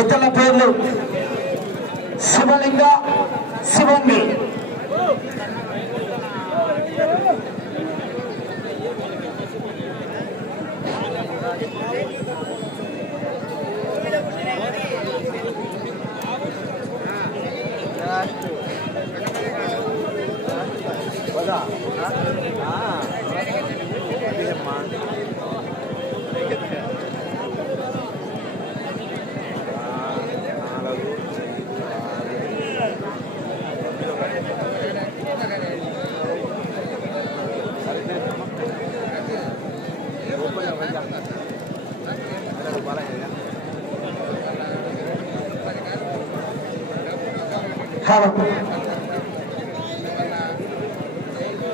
ఇతరుల పేర్లు శివలింగ శివంగి. Hello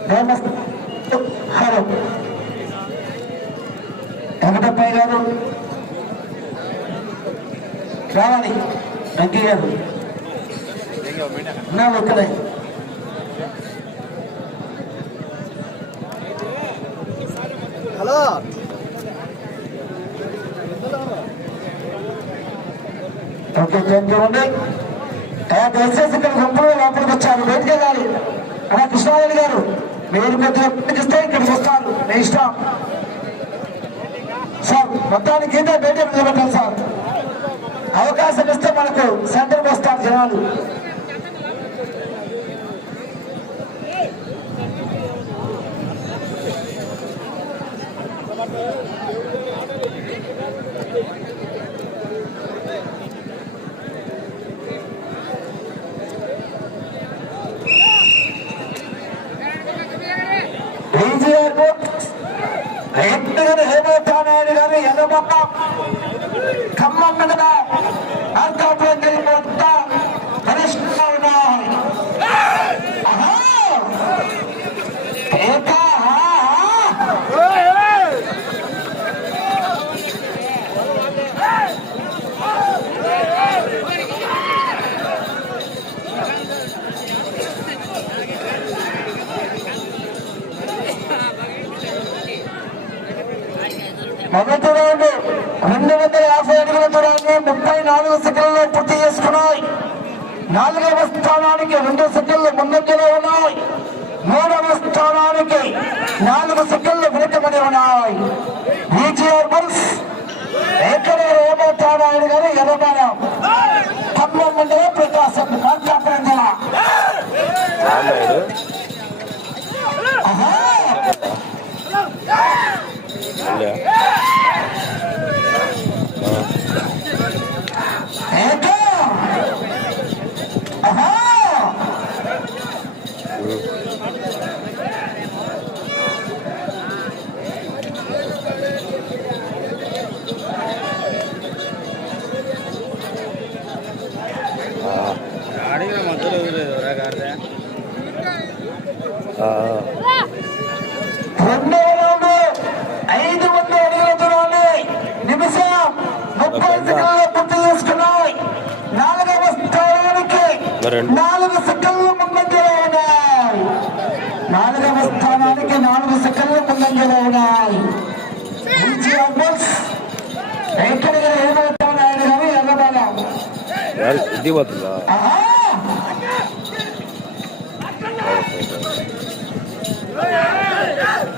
famous Venkatappayya గారు రావాలి వెంకయ్య గారు నా ఒక్కడే హలో ఓకే థ్యాంక్ యూ అండి దయచేసి ఇక్కడ గుంపులో లోపలికి వచ్చారు. బయటికి వెళ్ళాలి అలా కృష్ణారెడ్డి గారు మీరు కొద్దిగా ఇస్తే ఇక్కడికి వస్తారు. మీ ఇష్టం. సార్ మొత్తానికి అయితే బయట నిలబెట్టాలి సార్. అవకాశం ఇస్తే మనకు సెంటర్కి వస్తారు జనాలు. బీజీఆర్ ఎట్టుగానే హేమోత్నాయుడు గారు ఎర్రబొమ్మ ఖమ్మం మీద మార్కాపురం వెళ్ళిపోతా పరిష్కరణ ఉన్నాయి ఆహా! ఏకా, ఆహా! మొదటి రౌండ్ రెండు వందల యాభై అడుగుల దూరాన్ని ముప్పై నాలుగు సెకండ్లో పూర్తి చేసుకున్నాయి. నాలుగవ స్థానానికి రెండు సెకండ్లు ముందంజలో ఉన్నాయి. మూడవ స్థానానికి నాలుగు సెకండ్లు వెనుకబడి ఉన్నాయి. బీజీఆర్ బుల్స్ ఎక్కడ రేమోతారాయణ గారు ఎర్రబాలం ఖమ్మం మండలం ప్రకాశం మార్కాపురం జిల్లా నాలుగు సెకండ్లు ముందంజలో ఉన్నాయి నాలుగవ స్థానానికి నాలుగు సెకండ్లు ముందంజలో ఉన్నాయి ఎక్కడికి ఏమవుతాడు ఆయన కానీ ఎర్రబాల ఇది పోతుందా ఆహా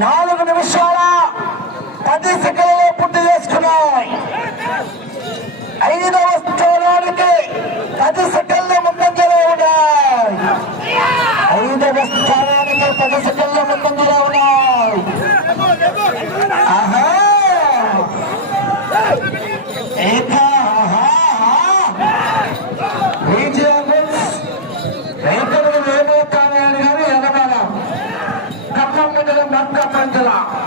నాలుగు నిమిషాల పది సెకండ్ పూర్తి చేసుకున్నాయి ఐదవ స్థానానికి పది సెకండ్ల ముందంజలో ఉన్నాయి ఐదవ స్థానానికి పది సెకండ్ల ముందంజలో ఉన్నాయి ఆహా ఏకా ఆహా ఆహా విజయన్స్ రైతులు ఏమవుతానని కానీ ఎనమాల కప్పం మీద మక్క పంచల ఆహా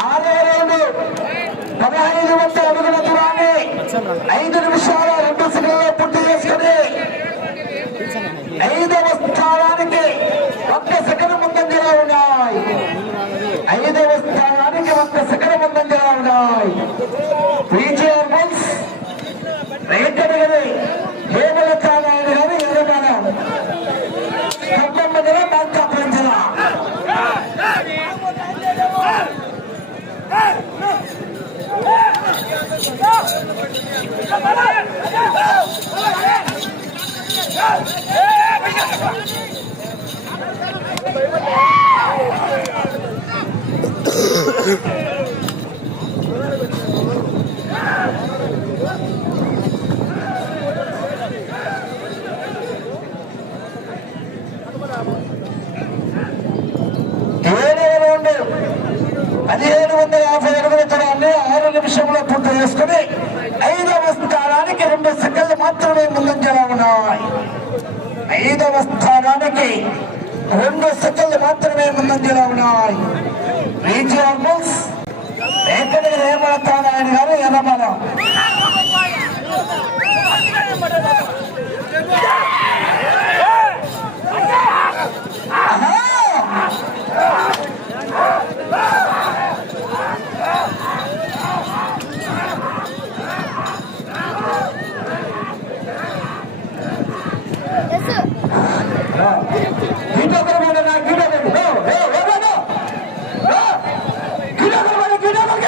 ఆరో రౌండ్. పదహైదు వందల అడుగుల దూరాన్ని. ఐదు నిమిషాలు రెండు సెకండ్లో పూర్తి చేసుకుని ఐదవ స్థానానికి ఒక్క సెకండ్ ముందంజలో ఉన్నాయి ఐదవ స్థానానికి ఒక్క సెకండ్ ముందంజలో ఉన్నాయి విజయర్ బుల్స్ రైతు గారి హేమలత నాయుడు గారు ఎదురుగాను ఖమ్మం దగ్గర బంకా పంచల ఏడవ రౌండ్ పదిహేను వందల యాభై అడుగుల తరాన్ని ఆరు నిమిషంలో పూర్తి చేసుకుని ఐదవ స్థానానికి రెండు సెకండ్లు మాత్రమే ముందంజలో ఉన్నాయి. ఐదవ స్థానానికి రెండు సెకండ్లు మాత్రమే ముందంజలో ఉన్నాయి. రీజియన్ బుల్స్ వెంకట రేమలతానాయన గారు ఎర్రమల ఆహా! గీటో కరమాడ నా గీటో కరమాడ no no no no no గీటో కరమాడ గీటో కరమాడ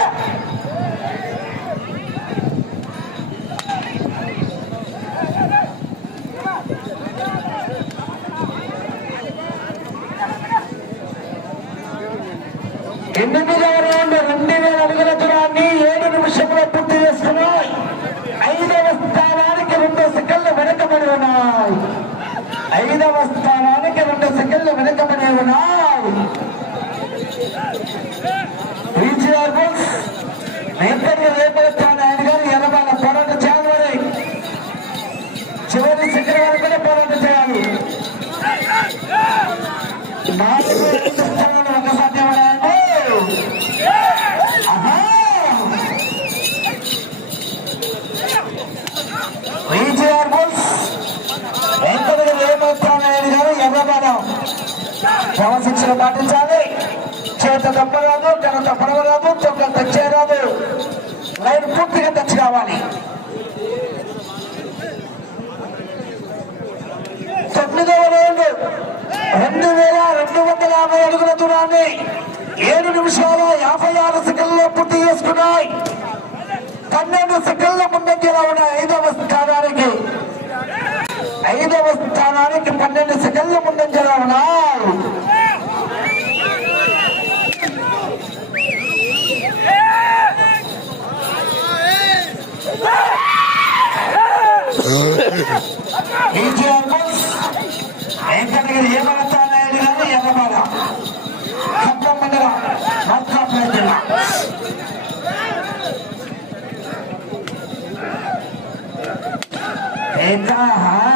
ఎనిమిదవ రౌండ్ రెండు వేల అడుగుల దూరాన్ని ఏడు నిమిషంలో క్రమశిక్షణ పాటించాలి. చేత తప్పరాదు కనుక పడవరాదు తొక్క తెచ్చేరాదు. లైన్ పూర్తిగా తెచ్చి రావాలి తొమ్మిదవ రౌండ్ రెండు వేల రెండు వందల యాభై అడుగుల దూరాన్ని ఏడు నిమిషాల యాభై ఆరు సెకండ్లో పూర్తి చేసుకున్నాయి. పన్నెండు సెకండ్ల ముందంజలో ఉన్న ఐదవ స్థానానికి ఐదవ స్థానానికి పన్నెండు సెకండ్ల ముందంజలో ఉన్నాయి कहा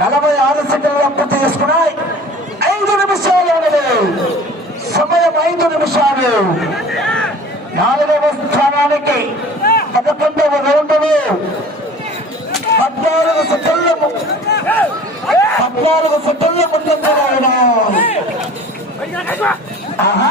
నలభై ఆరు సెకండ్లు పూర్తి చేసుకున్నాయి ఐదు నిమిషాలు సమయం ఐదు నిమిషాలు. నాలుగవ స్థానానికి పదకొండవ రౌండ్లు పద్నాలుగు సెకండ్ల పద్నాలుగు సెకండ్ల ముందు ఆహా!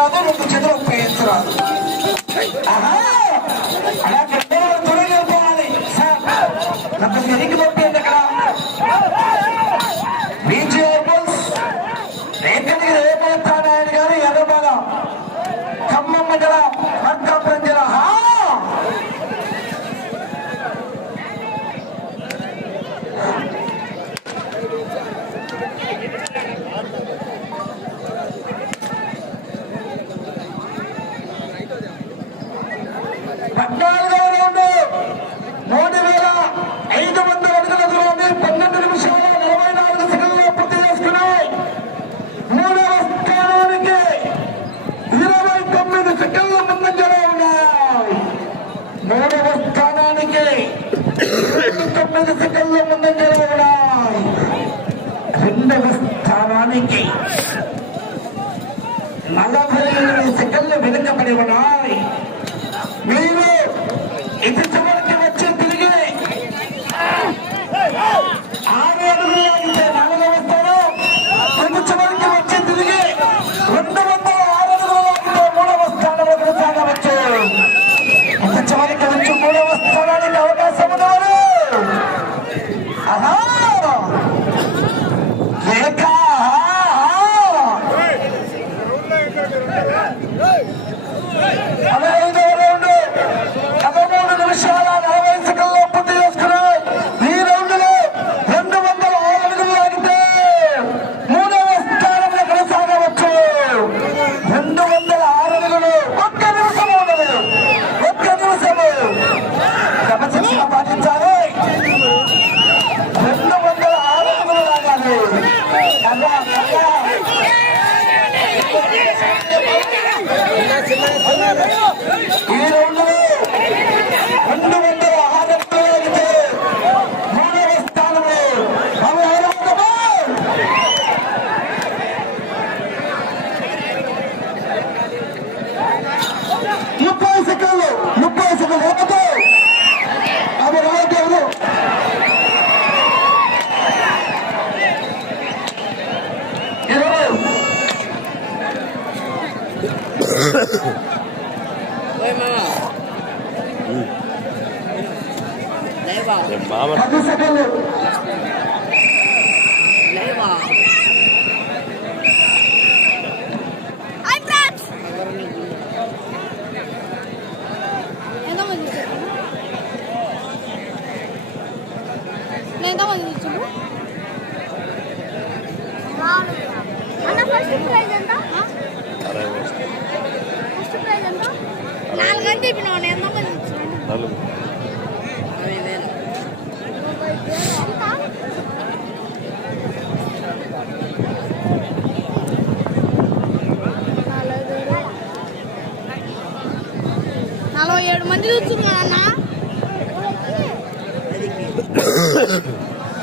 senador Lucochetro fue entrado. Ajá. నేను ఎంతమంది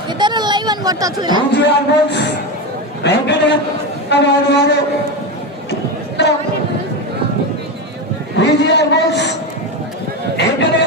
ఇద్దరు లైవ్ అని కొట్టచ్చు విజయ బోస్ ఏంటనే